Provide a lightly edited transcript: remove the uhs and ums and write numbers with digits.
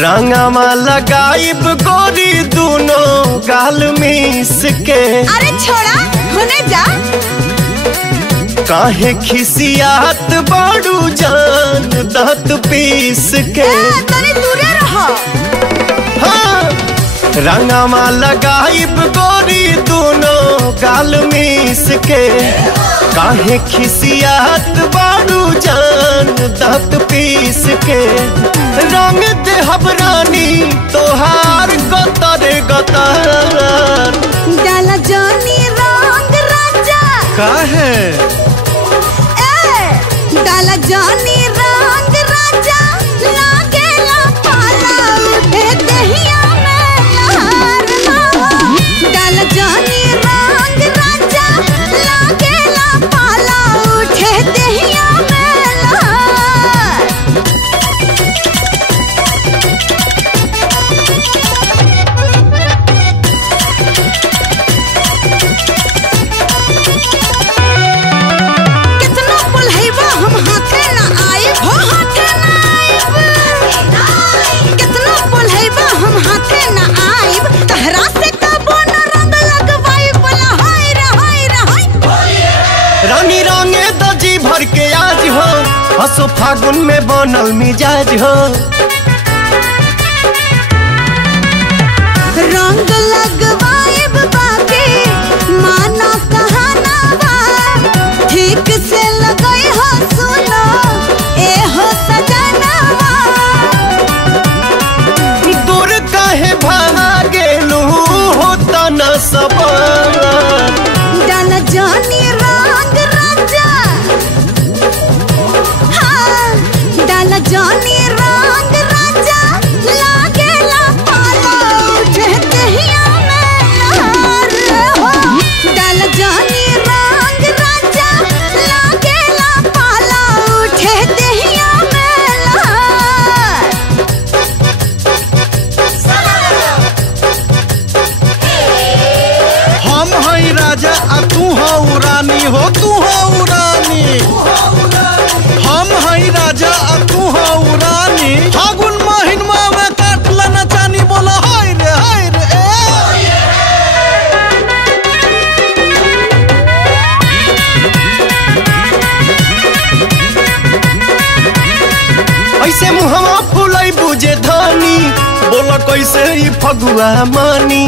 रंगवा लगाइब गोरी दोनों गाल मिस के। अरे छोड़ा होने जा। काहे खिसियात बाड़ू जान दांत पीस के। तनी दूरे रहो। हाँ रंगवा लगाइब गोरी दोनों गाल मिस के। काहे खिसियात बाड़ू जान दांत पीस के। रंग दे हबरानी तोहार गतर गतर। डाला जानी रंग राजा। काहे? डाला जानी रंग राजा लागेला पाला उठे दहिया में लहर हो। डाला जानी रंग राजा लागेला पाला उठे दहिया में लहर। कितना बुलहैबा हम हाथे ना आए हो हाथे ना आइब। कितना बुलहैबा हम हाथे ना आइब। तहरा से कबो न रंग लगवाई बोला हाय रे हाय रे हाय। रानी रंगे दजी भर के आज हो। हंसो फागुन में बनल मिजाज हो। रंग लगवाइब बाकी माना कहाना बा। ठीक से लगई हो सुनो ए हो सजनवा। दूर काहे भागेलू होता न सबर। डाला जानी रंग राजा। हाँ डाला जानी रंग राजा लागेला पाला उठे दहिया में लहर हो। डाला जानी रंग राजा लागेला पाला उठे दहिया में लहर। हम हई राजा आ तू हो रानी हो। तू हो रानी हम हई राजा आ तू हो रानी। फागुन महिनमा में काटला न जानी बोला हाय रे हाय रे ऐसे मुहवा फुलाई बुझे धानी। बोला कैसे ई फगुआ मानी।